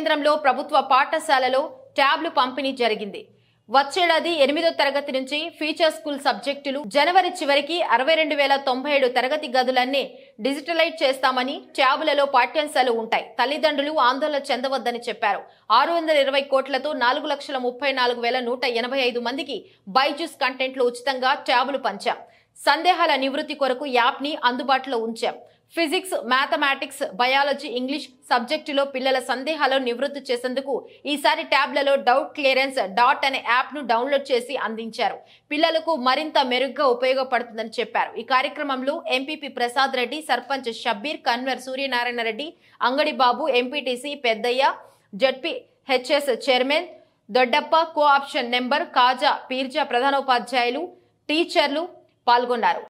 కేంద్రంలో ప్రభుత్వ పాఠశాలలో ట్యాబ్లు పంపిణీ జరిగింది. వచ్చేడాది 8వ తరగతి నుంచి ఫీచర్ స్కూల్ సబ్జెక్టులు జనవరి చివరికి 62,097 తరగతి గదులన్నీ డిజిటలైజ్ చేస్తామని, ట్యాబులలో పాఠ్యాంశాలు ఉంటాయి. తల్లిదండ్రులు ఆందోళన చెందవద్దని చెప్పారు. 620 కోట్లతో 4,34,185 మందికి బైజూస్ కంటెంట్లు ఉచితంగా ట్యాబులు పంచాం. సందేహాల నివృత్తి కొరకు యాప్ ని అందుబాటులో ఉంచాం. ఫిజిక్స్, మ్యాథమెటిక్స్, బయాలజీ, ఇంగ్లీష్ సబ్జెక్టులో పిల్లల సందేహాలను నివృత్తి చేసేందుకు ఈసారి ట్యాబ్లలో డౌట్ క్లియరెన్స్ డాట్ అనే యాప్ ను డౌన్లోడ్ చేసి అందించారు. పిల్లలకు మరింత మెరుగ్గా ఉపయోగపడుతుందని చెప్పారు. ఈ కార్యక్రమంలో ఎంపీపీ ప్రసాద్ రెడ్డి, సర్పంచ్ షబ్బీర్, కన్వర్ Suryanarayana Reddy, Angadi Babu, MPTC Peddayya, ZP HS chairman Doddappa, co option member Khaja Pirja, ప్రధానోపాధ్యాయులు, టీచర్లు పాల్గొన్నారు.